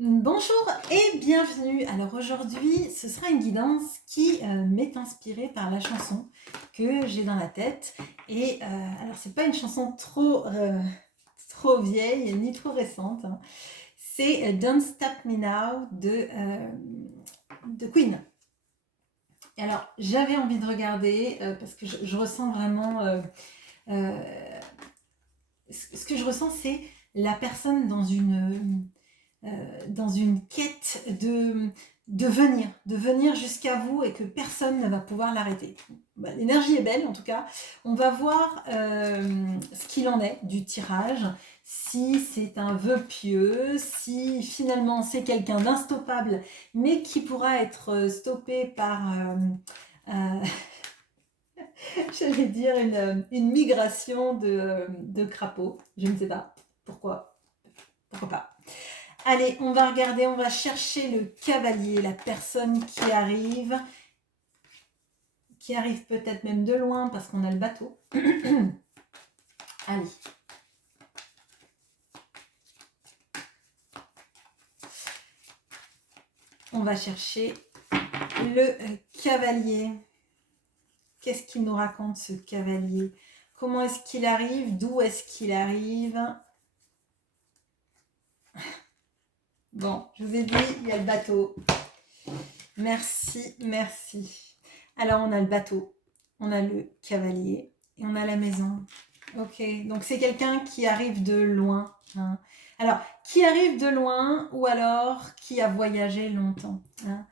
Bonjour et bienvenue. Alors aujourd'hui, ce sera une guidance qui m'est inspirée par la chanson que j'ai dans la tête. Et alors c'est pas une chanson trop vieille ni trop récente, hein. C'est Don't Stop Me Now de Queen. Et alors j'avais envie de regarder parce que je ressens vraiment euh, ce que je ressens, c'est la personne dans une quête de venir jusqu'à vous et que personne ne va pouvoir l'arrêter. Bah, l'énergie est belle en tout cas. On va voir ce qu'il en est du tirage, si c'est un vœu pieux, si finalement c'est quelqu'un d'instoppable, mais qui pourra être stoppé par, euh, j'allais dire, une migration de crapauds. Je ne sais pas pourquoi. Pourquoi pas. Allez, on va regarder, on va chercher le cavalier, la personne qui arrive peut-être même de loin parce qu'on a le bateau. Allez. On va chercher le cavalier. Qu'est-ce qu'il nous raconte ce cavalier? Comment est-ce qu'il arrive? D'où est-ce qu'il arrive? Bon, je vous ai dit, il y a le bateau. Merci, merci. Alors, on a le bateau, on a le cavalier et on a la maison. Ok, donc c'est quelqu'un qui arrive de loin, hein. Alors, qui arrive de loin ou alors qui a voyagé longtemps, hein.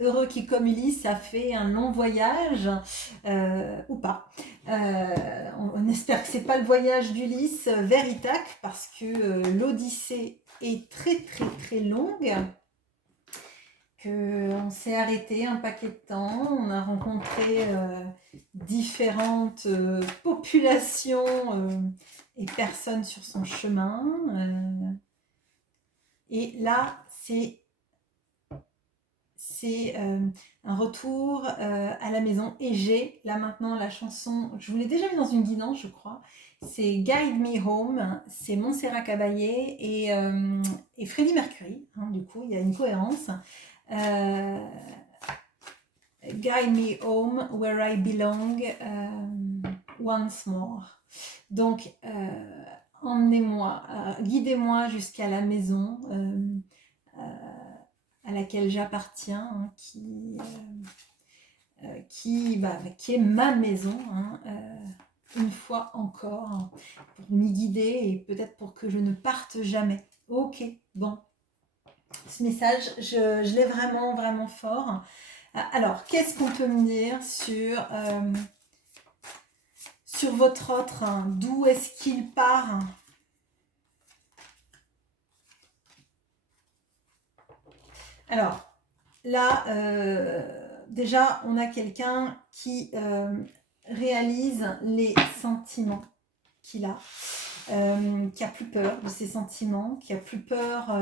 Heureux qui, comme Ulysse, a fait un long voyage, ou pas. On espère que c'est pas le voyage d'Ulysse vers Ithaque, parce que l'Odyssée est très très très longue. On s'est arrêté un paquet de temps, on a rencontré différentes populations et personnes sur son chemin. Et là, c'est un retour à la maison. Et j'ai là maintenant la chanson, je vous l'ai déjà mis dans une guidance, je crois. C'est Guide Me Home, c'est Montserrat Caballé et Freddie Mercury, hein, du coup, il y a une cohérence. Guide me home where I belong once more. Donc, emmenez-moi, guidez-moi jusqu'à la maison à laquelle j'appartiens, hein, qui est ma maison, hein, une fois encore, hein, pour m'y guider et peut-être pour que je ne parte jamais. Ok, bon. Ce message, je l'ai vraiment, vraiment fort. Alors, qu'est-ce qu'on peut me dire sur votre autre, hein? D'où est-ce qu'il part? Alors, là, déjà, on a quelqu'un qui réalise les sentiments qu'il a, qui a plus peur de ses sentiments, qui a plus peur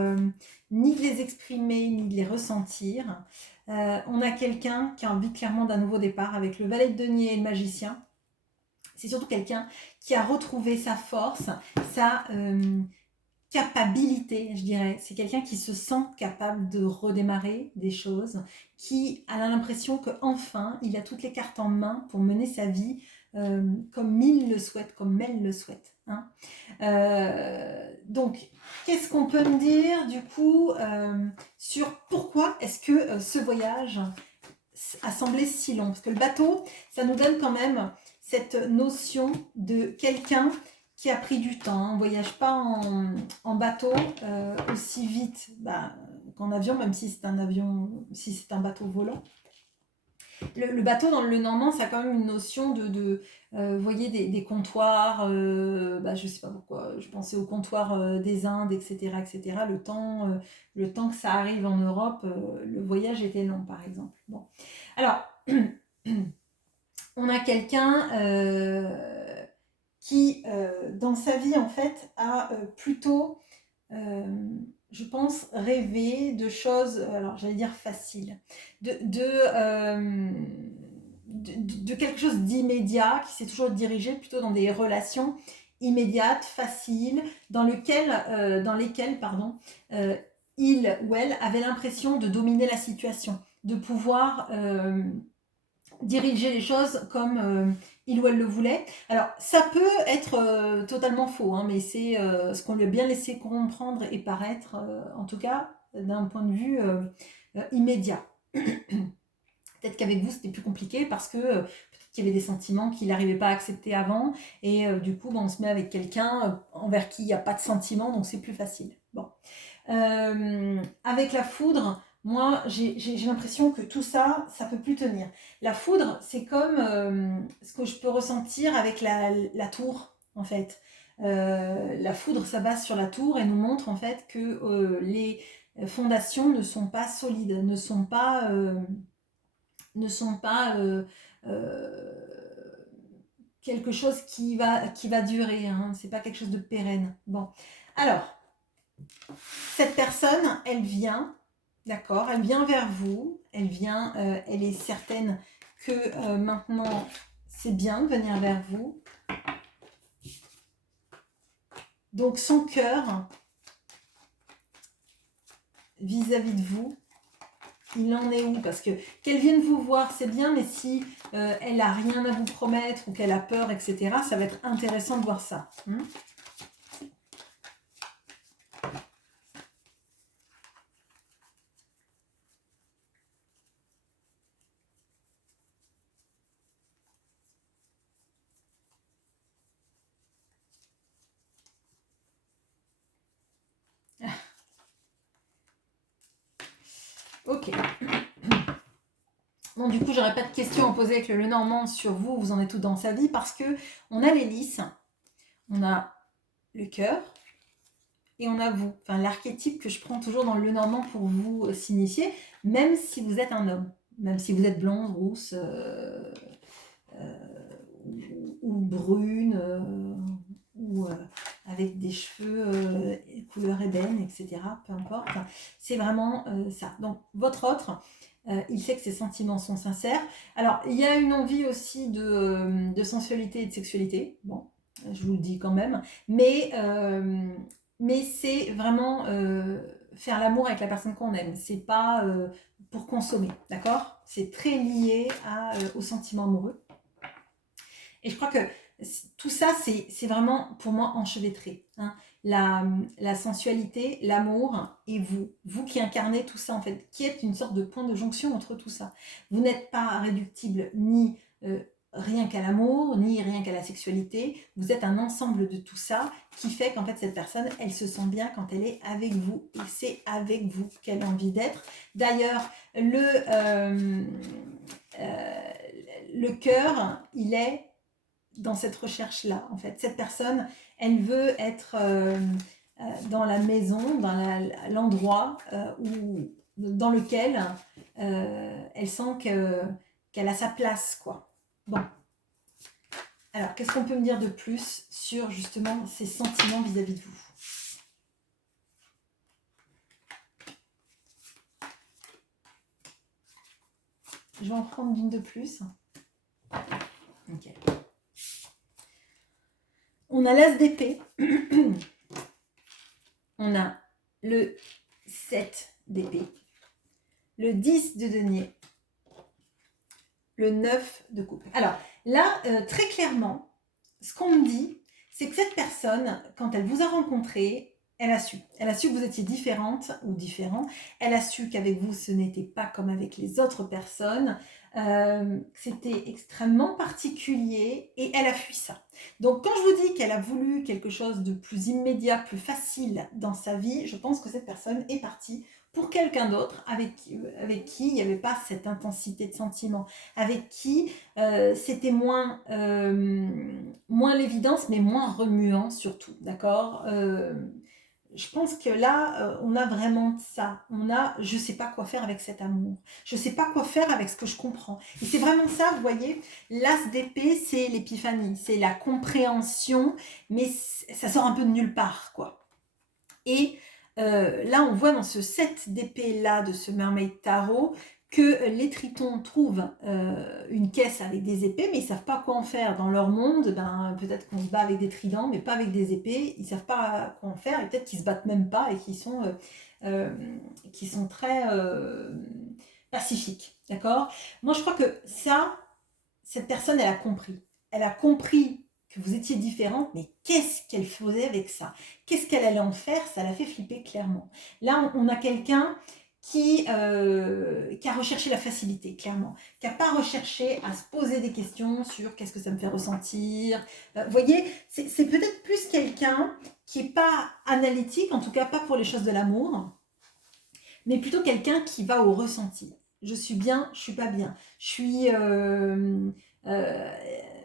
ni de les exprimer, ni de les ressentir. On a quelqu'un qui a envie clairement d'un nouveau départ avec le valet de denier et le magicien. C'est surtout quelqu'un qui a retrouvé sa force, sa capacité, je dirais. C'est quelqu'un qui se sent capable de redémarrer des choses, qui a l'impression qu'enfin, il a toutes les cartes en main pour mener sa vie comme il le souhaite, comme elle le souhaite, hein. Donc, qu'est-ce qu'on peut me dire du coup sur pourquoi est-ce que ce voyage a semblé si long? Parce que le bateau, ça nous donne quand même cette notion de quelqu'un qui a pris du temps. On ne voyage pas en bateau aussi vite qu'en avion, même si c'est un avion, si c'est un bateau volant. Le bateau dans le Normand, ça a quand même une notion vous voyez, des comptoirs, je sais pas pourquoi, je pensais aux comptoirs des Indes, etc., etc. Le temps que ça arrive en Europe, le voyage était long, par exemple. Bon. Alors, on a quelqu'un qui, dans sa vie, en fait, a plutôt, je pense, rêvé de choses, alors j'allais dire faciles, de quelque chose d'immédiat, qui s'est toujours dirigé plutôt dans des relations immédiates, faciles, dans lesquelles pardon, il ou elle avait l'impression de dominer la situation, de pouvoir diriger les choses comme il ou elle le voulait. Alors, ça peut être totalement faux, hein, mais c'est ce qu'on lui a bien laissé comprendre et paraître, en tout cas, d'un point de vue immédiat. Peut-être qu'avec vous, c'était plus compliqué parce que peut-être qu'il y avait des sentiments qu'il n'arrivait pas à accepter avant et du coup, on se met avec quelqu'un envers qui il n'y a pas de sentiments, donc c'est plus facile. Bon. Avec la foudre, moi, j'ai l'impression que tout ça, ça peut plus tenir. La foudre, c'est comme ce que je peux ressentir avec la tour, en fait. La foudre s'abat sur la tour et nous montre en fait que les fondations ne sont pas solides, ne sont pas quelque chose qui va durer, hein. C'est pas quelque chose de pérenne. Bon, alors, cette personne, elle vient, d'accord, elle vient vers vous, elle est certaine que maintenant, c'est bien de venir vers vous. Donc, son cœur, vis-à-vis de vous, il en est où? Parce que qu'elle vienne vous voir, c'est bien, mais si elle n'a rien à vous promettre ou qu'elle a peur, etc., ça va être intéressant de voir ça. Ok. Bon, du coup, j'aurais pas de questions à poser avec le Lenormand sur vous, vous en êtes tout dans sa vie, parce que on a l'hélice, on a le cœur, et on a vous. Enfin, l'archétype que je prends toujours dans le Lenormand pour vous signifier, même si vous êtes un homme, même si vous êtes blonde, rousse, ou brune, ou avec des cheveux couleur ébène, etc. Peu importe. C'est vraiment ça. Donc, votre autre, il sait que ses sentiments sont sincères. Alors, il y a une envie aussi de sensualité et de sexualité. Bon, je vous le dis quand même. Mais c'est vraiment faire l'amour avec la personne qu'on aime. C'est pas pour consommer, d'accord? C'est très lié aux sentiments amoureux. Et je crois que tout ça, c'est vraiment pour moi enchevêtré. Hein. La sensualité, l'amour et vous qui incarnez tout ça en fait, qui êtes une sorte de point de jonction entre tout ça. Vous n'êtes pas réductible ni rien qu'à l'amour, ni rien qu'à la sexualité. Vous êtes un ensemble de tout ça qui fait qu'en fait cette personne, elle se sent bien quand elle est avec vous. Et c'est avec vous qu'elle a envie d'être. D'ailleurs, le cœur, il est dans cette recherche-là, en fait. Cette personne, elle veut être dans la maison, dans l'endroit dans lequel elle sent qu'elle a sa place, quoi. Bon. Alors, qu'est-ce qu'on peut me dire de plus sur, justement, ces sentiments vis-à-vis de vous? Je vais en prendre une de plus. Ok. On a l'as d'épée. On a le 7 d'épée. Le 10 de denier. Le 9 de coupe. Alors là, très clairement, ce qu'on me dit, c'est que cette personne, quand elle vous a rencontré, elle a su. Elle a su que vous étiez différente ou différent. Elle a su qu'avec vous, ce n'était pas comme avec les autres personnes. C'était extrêmement particulier et elle a fui ça. Donc quand je vous dis qu'elle a voulu quelque chose de plus immédiat, plus facile dans sa vie, je pense que cette personne est partie pour quelqu'un d'autre avec qui il n'y avait pas cette intensité de sentiment, avec qui c'était moins l'évidence, mais moins remuant surtout, d'accord. Je pense que là, on a vraiment ça. On a, je sais pas quoi faire avec cet amour. Je sais pas quoi faire avec ce que je comprends. Et c'est vraiment ça, vous voyez, l'as d'épée, c'est l'épiphanie, c'est la compréhension, mais ça sort un peu de nulle part, quoi. Et là, on voit dans ce 7 d'épée là de ce Mermaid Tarot que les tritons trouvent une caisse avec des épées, mais ils ne savent pas quoi en faire. Dans leur monde, ben, peut-être qu'on se bat avec des tridents, mais pas avec des épées. Ils ne savent pas quoi en faire, et peut-être qu'ils ne se battent même pas, et qui sont très pacifiques. D'accord? Moi, je crois que ça, cette personne, elle a compris. Elle a compris que vous étiez différente, mais qu'est-ce qu'elle faisait avec ça? Qu'est-ce qu'elle allait en faire? Ça l'a fait flipper clairement. Là, on a quelqu'un qui a recherché la facilité, clairement, qui n'a pas recherché à se poser des questions sur qu'est-ce que ça me fait ressentir. Vous voyez, c'est peut-être plus quelqu'un qui n'est pas analytique, en tout cas pas pour les choses de l'amour, mais plutôt quelqu'un qui va au ressenti. Je suis bien, je suis pas bien. Je suis...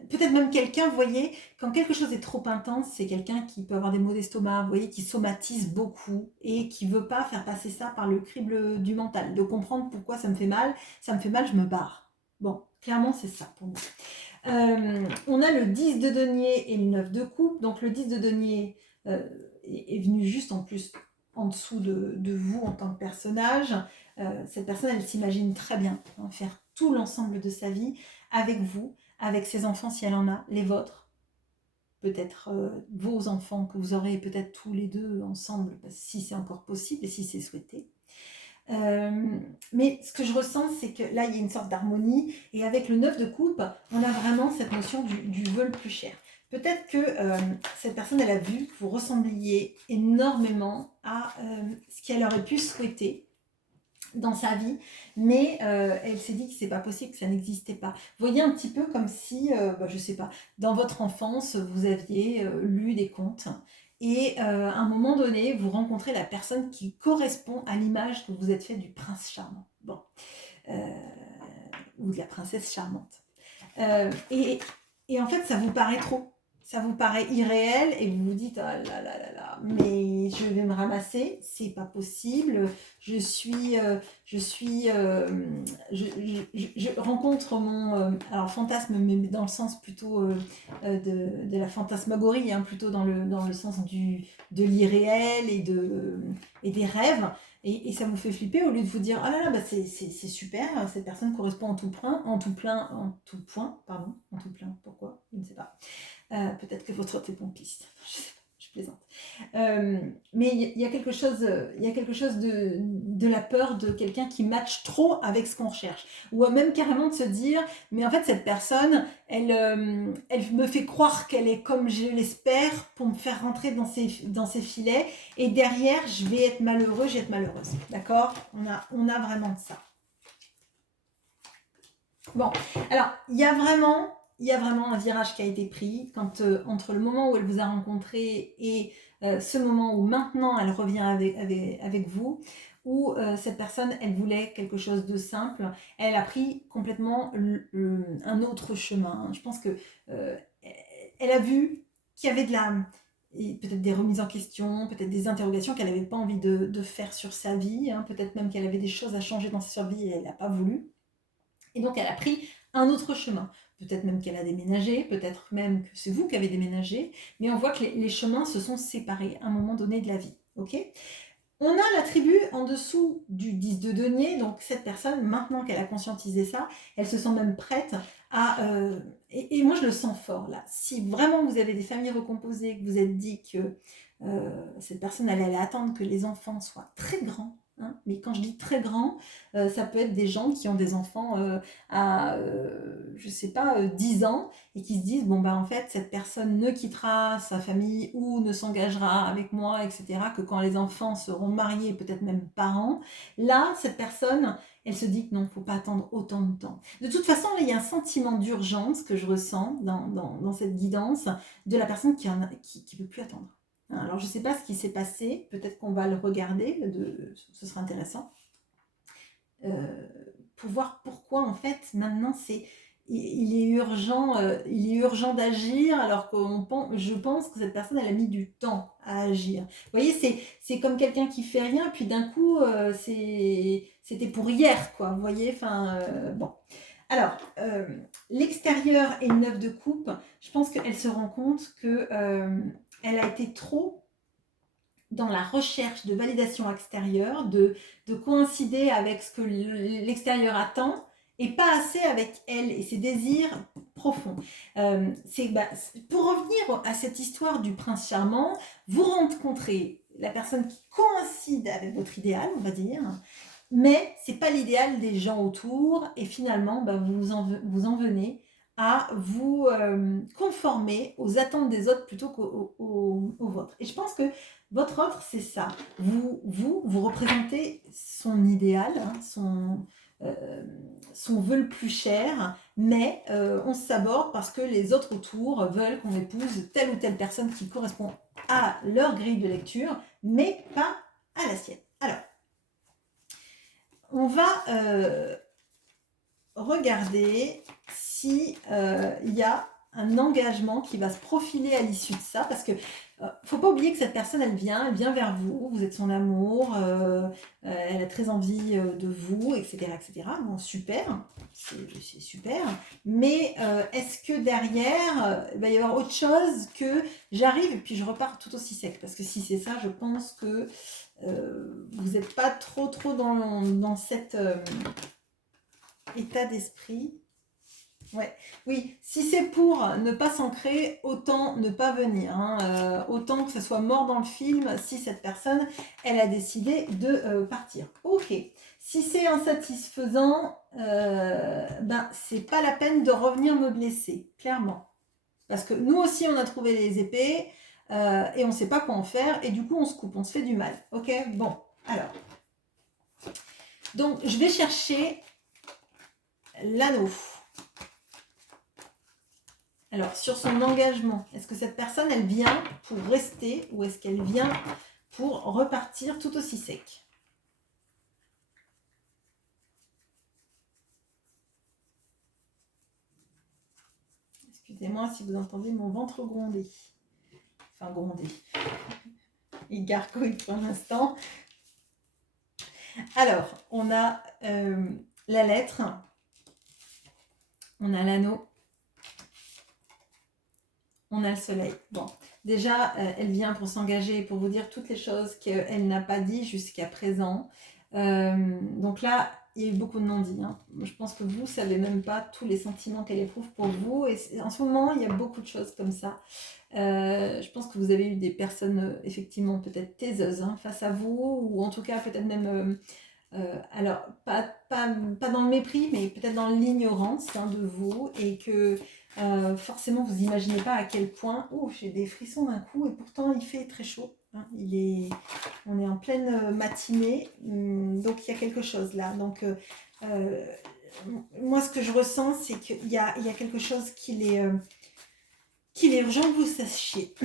peut-être même quelqu'un, vous voyez, quand quelque chose est trop intense, c'est quelqu'un qui peut avoir des maux d'estomac, vous voyez, qui somatise beaucoup et qui veut pas faire passer ça par le crible du mental, de comprendre pourquoi ça me fait mal, je me barre. Bon, clairement, c'est ça pour moi. On a le 10 de denier et le 9 de coupe. Donc le 10 de denier est venu juste en plus en dessous de vous en tant que personnage. Cette personne, elle s'imagine très bien faire tout l'ensemble de sa vie avec vous, avec ses enfants si elle en a, les vôtres, peut-être vos enfants que vous aurez peut-être tous les deux ensemble, si c'est encore possible et si c'est souhaité. Mais ce que je ressens, c'est que là, il y a une sorte d'harmonie, et avec le 9 de coupe, on a vraiment cette notion du veut le plus cher. Peut-être que cette personne, elle a vu que vous ressembliez énormément à ce qu'elle aurait pu souhaiter dans sa vie, mais elle s'est dit que c'est pas possible, que ça n'existait pas. Vous voyez un petit peu comme si, je sais pas, dans votre enfance, vous aviez lu des contes, et à un moment donné, vous rencontrez la personne qui correspond à l'image que vous êtes fait du prince charmant. Bon. Ou de la princesse charmante. Et en fait, ça vous paraît trop. Ça vous paraît irréel et vous vous dites ah là là là là, mais je vais me ramasser, c'est pas possible. Je rencontre mon alors fantasme, mais dans le sens plutôt de la fantasmagorie, hein, plutôt dans le sens de l'irréel et des rêves. Et ça vous fait flipper au lieu de vous dire ah là là, bah c'est super, cette personne correspond en tout point, pourquoi? Je ne sais pas. Peut-être que votre tête en piste, je sais pas, je plaisante. Mais il y a quelque chose de la peur de quelqu'un qui matche trop avec ce qu'on recherche, ou même carrément de se dire mais en fait cette personne elle me fait croire qu'elle est comme je l'espère pour me faire rentrer dans ses filets, et derrière je vais être malheureux, je vais être malheureuse, d'accord? On a vraiment de ça. Bon, alors il y a vraiment un virage qui a été pris quand, entre le moment où elle vous a rencontré et ce moment où maintenant elle revient avec vous, où cette personne, elle voulait quelque chose de simple. Elle a pris complètement un autre chemin. Je pense que elle a vu qu'il y avait peut-être des remises en question, peut-être des interrogations qu'elle n'avait pas envie de faire sur sa vie, hein. Peut-être même qu'elle avait des choses à changer dans sa vie et elle n'a pas voulu. Et donc, elle a pris un autre chemin. Peut-être même qu'elle a déménagé, peut-être même que c'est vous qui avez déménagé, mais on voit que les chemins se sont séparés à un moment donné de la vie. Ok ? On a la tribu en dessous du 10 de denier, donc cette personne, maintenant qu'elle a conscientisé ça, elle se sent même prête à... et moi, je le sens fort, là. Si vraiment vous avez des familles recomposées, que vous êtes dit que cette personne, elle allait attendre que les enfants soient très grands, hein, mais quand je dis très grands, ça peut être des gens qui ont des enfants à, je sais pas, 10 ans, et qui se disent, bon, bah en fait, cette personne ne quittera sa famille ou ne s'engagera avec moi, etc., que quand les enfants seront mariés, peut-être même parents. Là, cette personne, elle se dit que non, il ne faut pas attendre autant de temps. De toute façon, là, il y a un sentiment d'urgence que je ressens dans cette guidance de la personne qui ne peut plus attendre. Alors, je ne sais pas ce qui s'est passé, peut-être qu'on va le regarder, ce sera intéressant, pour voir pourquoi, en fait, maintenant, il est urgent d'agir, alors que je pense que cette personne, elle a mis du temps à agir. Vous voyez, c'est comme quelqu'un qui fait rien, puis d'un coup, c'était pour hier, quoi. Vous voyez, enfin, bon. Alors, l'extérieur et le 9 de coupe, je pense qu'elle se rend compte que elle a été trop dans la recherche de validation extérieure, de coïncider avec ce que l'extérieur attend, et pas assez avec elle et ses désirs profonds. Pour revenir à cette histoire du prince charmant, vous rencontrez la personne qui coïncide avec votre idéal, on va dire, mais c'est pas l'idéal des gens autour, et finalement, vous en venez à vous conformer aux attentes des autres plutôt qu'aux vôtres. Et je pense que votre autre, c'est ça. Vous représentez son idéal, son vœu le plus cher, mais on s'aborde parce que les autres autour veulent qu'on épouse telle ou telle personne qui correspond à leur grille de lecture, mais pas à la sienne. Alors, on va regarder si il y a un engagement qui va se profiler à l'issue de ça, parce que faut pas oublier que cette personne, elle vient vers vous, vous êtes son amour, elle a très envie de vous, etc., etc. Bon, super, c'est super, mais est-ce que derrière, il va y avoir autre chose que j'arrive et puis je repars tout aussi sec? Parce que si c'est ça, je pense que vous n'êtes pas trop dans cet état d'esprit. Ouais. Oui, si c'est pour ne pas s'ancrer, autant ne pas venir. Autant que ce soit mort dans le film si cette personne, elle a décidé de partir. Ok. Si c'est insatisfaisant, c'est pas la peine de revenir me blesser, clairement. Parce que nous aussi, on a trouvé les épées et on ne sait pas quoi en faire. Et du coup, on se coupe, on se fait du mal. Ok, bon. Alors. Donc, je vais chercher l'anneau. Alors, sur son engagement, est-ce que cette personne, elle vient pour rester ou est-ce qu'elle vient pour repartir tout aussi sec? Excusez-moi si vous entendez mon ventre gronder. Enfin, gronder. Il gargouille pour l'instant. Alors, on a la lettre. On a l'anneau. On a le soleil. Bon, déjà, elle vient pour s'engager, pour vous dire toutes les choses qu'elle n'a pas dit jusqu'à présent. Donc là, il y a eu beaucoup de non-dits. Je pense que vous ne savez même pas tous les sentiments qu'elle éprouve pour vous. Et en ce moment, il y a beaucoup de choses comme ça. Je pense que vous avez eu des personnes, effectivement, peut-être taiseuses face à vous, ou en tout cas, peut-être même... alors, pas dans le mépris, mais peut-être dans l'ignorance de vous, et que forcément vous n'imaginez pas à quel point, j'ai des frissons d'un coup, et pourtant il fait très chaud, on est en pleine matinée, donc il y a quelque chose là. Donc moi ce que je ressens, c'est qu'il y a quelque chose qu'il est urgent que vous sachiez.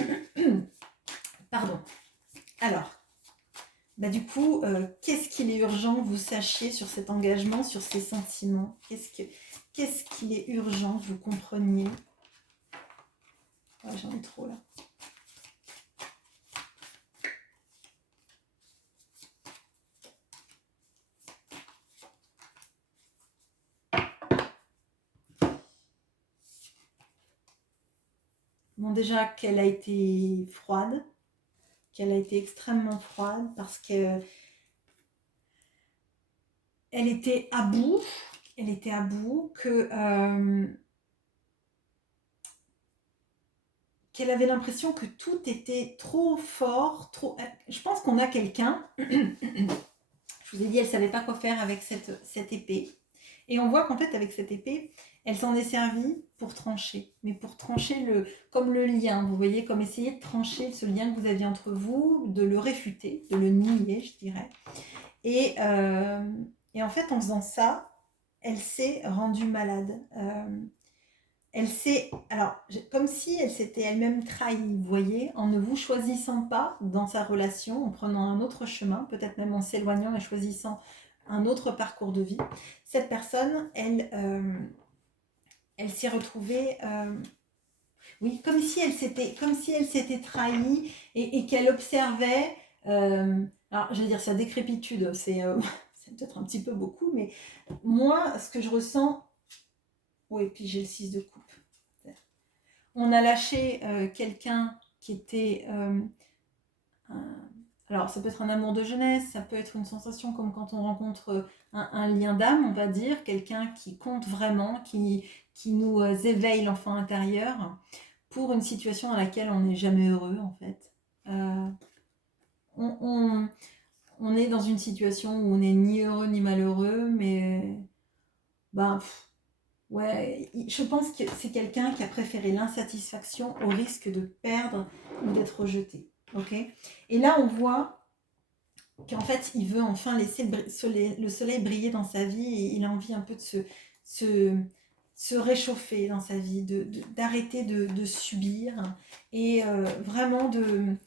Pardon. Alors, du coup, qu'est-ce qu'il est urgent que vous sachiez sur cet engagement, sur ces sentiments? Qu'est-ce qu'il est urgent que vous compreniez? Ouais, j'en ai trop là. Bon, déjà qu'elle a été froide, qu'elle a été extrêmement froide parce que elle était à bout, qu'elle avait l'impression que tout était trop fort, trop. Je pense qu'on a quelqu'un. Je vous ai dit, elle ne savait pas quoi faire avec cette épée. Et on voit qu'en fait, avec cette épée, elle s'en est servie pour trancher. Mais pour trancher comme le lien, vous voyez, comme essayer de trancher ce lien que vous aviez entre vous, de le réfuter, de le nier, je dirais. Et en fait, en faisant ça, elle s'est rendue malade. Comme si elle s'était elle-même trahie, vous voyez, en ne vous choisissant pas dans sa relation, en prenant un autre chemin, peut-être même en s'éloignant et choisissant un autre parcours de vie. Cette personne, elle s'est retrouvée, oui, comme si elle s'était trahie et qu'elle observait, alors je vais dire sa décrépitude, c'est peut-être un petit peu beaucoup, mais moi, ce que je ressens, oui, puis j'ai le 6 de coupe. On a lâché quelqu'un qui était Alors, ça peut être un amour de jeunesse, ça peut être une sensation comme quand on rencontre un lien d'âme, on va dire, quelqu'un qui compte vraiment, qui nous éveille l'enfant intérieur pour une situation dans laquelle on n'est jamais heureux, en fait. On, on- on est dans une situation où on n'est ni heureux ni malheureux, mais ben, ouais, je pense que c'est quelqu'un qui a préféré l'insatisfaction au risque de perdre ou d'être rejeté. Ok. Et là, on voit qu'en fait, il veut enfin laisser le soleil briller dans sa vie et il a envie un peu de se, se réchauffer dans sa vie, d'arrêter de subir et vraiment de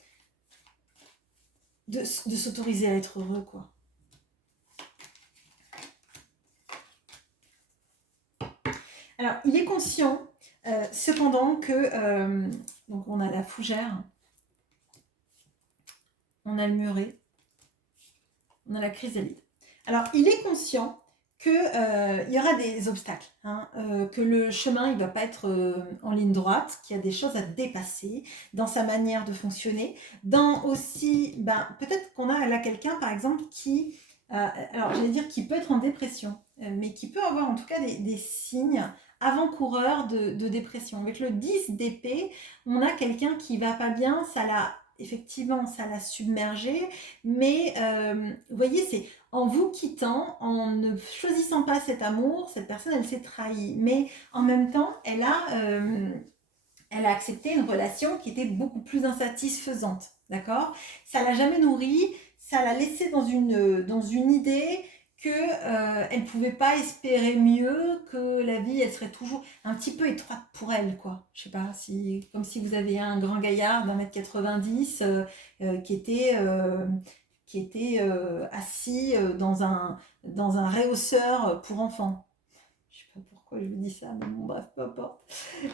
s'autoriser à être heureux, quoi. Alors, il est conscient, cependant, que donc on a la fougère, on a le muret, on a la chrysalide. Alors, il est conscient qu'il y aura des obstacles, hein, que le chemin il va pas être en ligne droite, qu'il y a des choses à dépasser dans sa manière de fonctionner, dans aussi, ben, peut-être qu'on a là quelqu'un par exemple qui, alors j'allais dire qui peut être en dépression, mais qui peut avoir en tout cas des signes avant-coureurs de dépression. Avec le 10 d'épée, on a quelqu'un qui va pas bien, effectivement ça l'a submergé, mais vous voyez, c'est en vous quittant, en ne choisissant pas cet amour, cette personne, elle s'est trahie. Mais en même temps, elle a accepté une relation qui était beaucoup plus insatisfaisante. D'accord. Ça l'a jamais nourrie, ça l'a laissée dans une idée qu'elle ne pouvait pas espérer mieux, que la vie, elle serait toujours un petit peu étroite pour elle, quoi. Je sais pas, comme si vous aviez un grand gaillard d'1,90 m qui était assis dans un rehausseur pour enfants. Je sais pas pourquoi je vous dis ça, mais bon, bref, peu importe.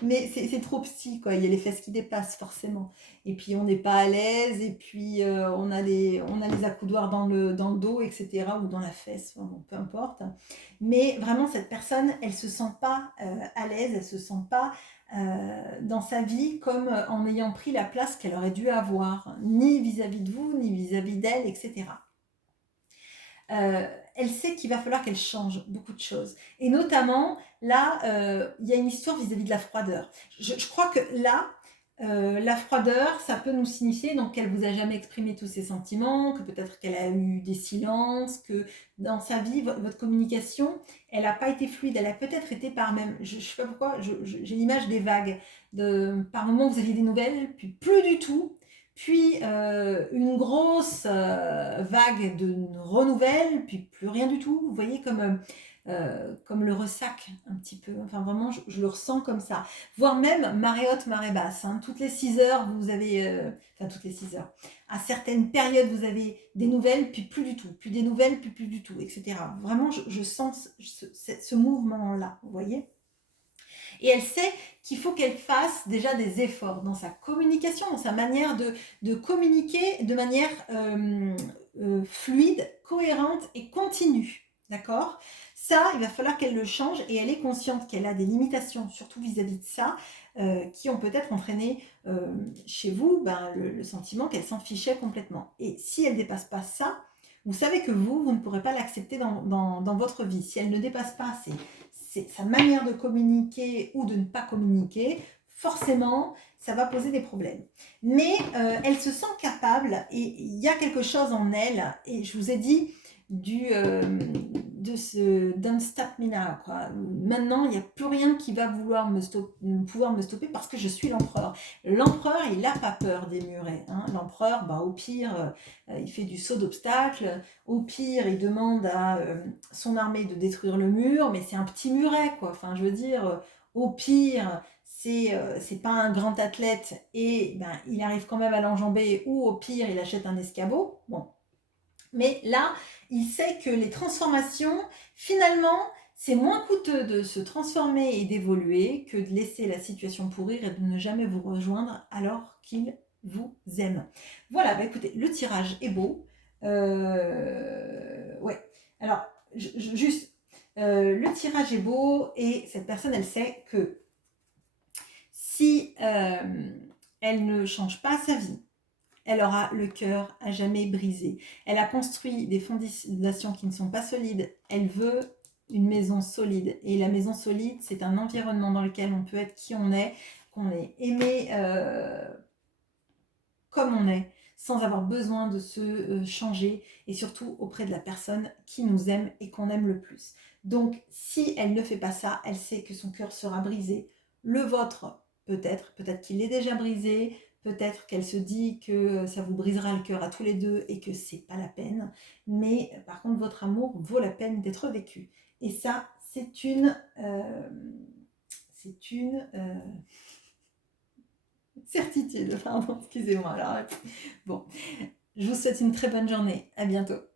Mais c'est trop psy, quoi. Il y a les fesses qui dépassent, forcément. Et puis, on n'est pas à l'aise. Et puis, on a les accoudoirs dans le dos, etc. Ou dans la fesse, enfin, bon, peu importe. Mais vraiment, cette personne, elle se sent pas à l'aise. Elle se sent pas dans sa vie comme en ayant pris la place qu'elle aurait dû avoir. Ni vis-à-vis de vous, ni vis-à-vis d'elle, etc. Elle sait qu'il va falloir qu'elle change beaucoup de choses. Et notamment, là, il y a une histoire vis-à-vis de la froideur. Je crois que là, la froideur, ça peut nous signifier donc qu'elle vous a jamais exprimé tous ses sentiments, que peut-être qu'elle a eu des silences, que dans sa vie, votre communication, elle n'a pas été fluide. Elle a peut-être été par même, je ne sais pas pourquoi, j'ai l'image des vagues. Par moments, vous aviez des nouvelles, puis plus du tout. Puis une grosse vague de renouvelles, puis plus rien du tout. Vous voyez comme le ressac un petit peu. Enfin vraiment, je le ressens comme ça. Voire même marée haute, marée basse. Hein. Toutes les 6 heures, vous avez... enfin, toutes les 6 heures. À certaines périodes, vous avez des nouvelles, puis plus du tout. Puis des nouvelles, puis plus du tout, etc. Vraiment, je sens ce mouvement-là, vous voyez. Et elle sait qu'il faut qu'elle fasse déjà des efforts dans sa communication, dans sa manière de communiquer de manière fluide, cohérente et continue. D'accord. Ça, il va falloir qu'elle le change et elle est consciente qu'elle a des limitations, surtout vis-à-vis de ça, qui ont peut-être entraîné chez vous le sentiment qu'elle s'en fichait complètement. Et si elle ne dépasse pas ça, vous savez que vous ne pourrez pas l'accepter dans votre vie. Si elle ne dépasse pas sa manière de communiquer ou de ne pas communiquer, forcément, ça va poser des problèmes. Mais elle se sent capable et il y a quelque chose en elle, et je vous ai dit, de ce Don't Stop Me Now, quoi. Maintenant, il n'y a plus rien qui va pouvoir me stopper parce que je suis l'empereur. L'empereur, il n'a pas peur des murets. Hein. L'empereur, au pire, il fait du saut d'obstacle. Au pire, il demande à son armée de détruire le mur, mais c'est un petit muret, quoi. Enfin, je veux dire, au pire, c'est pas un grand athlète et il arrive quand même à l'enjamber, ou au pire, il achète un escabeau. Bon. Mais là, il sait que les transformations, finalement, c'est moins coûteux de se transformer et d'évoluer que de laisser la situation pourrir et de ne jamais vous rejoindre alors qu'il vous aime. Voilà, écoutez, le tirage est beau. Ouais. Alors, juste, le tirage est beau et cette personne, elle sait que si elle ne change pas sa vie, elle aura le cœur à jamais brisé. Elle a construit des fondations qui ne sont pas solides. Elle veut une maison solide. Et la maison solide, c'est un environnement dans lequel on peut être qui on est, qu'on est aimé comme on est, sans avoir besoin de se changer, et surtout auprès de la personne qui nous aime et qu'on aime le plus. Donc, si elle ne fait pas ça, elle sait que son cœur sera brisé. Le vôtre, peut-être qu'il est déjà brisé, peut-être qu'elle se dit que ça vous brisera le cœur à tous les deux et que c'est pas la peine. Mais par contre, votre amour vaut la peine d'être vécu. Et ça, c'est une certitude. Pardon, excusez-moi. Alors, bon, je vous souhaite une très bonne journée. À bientôt.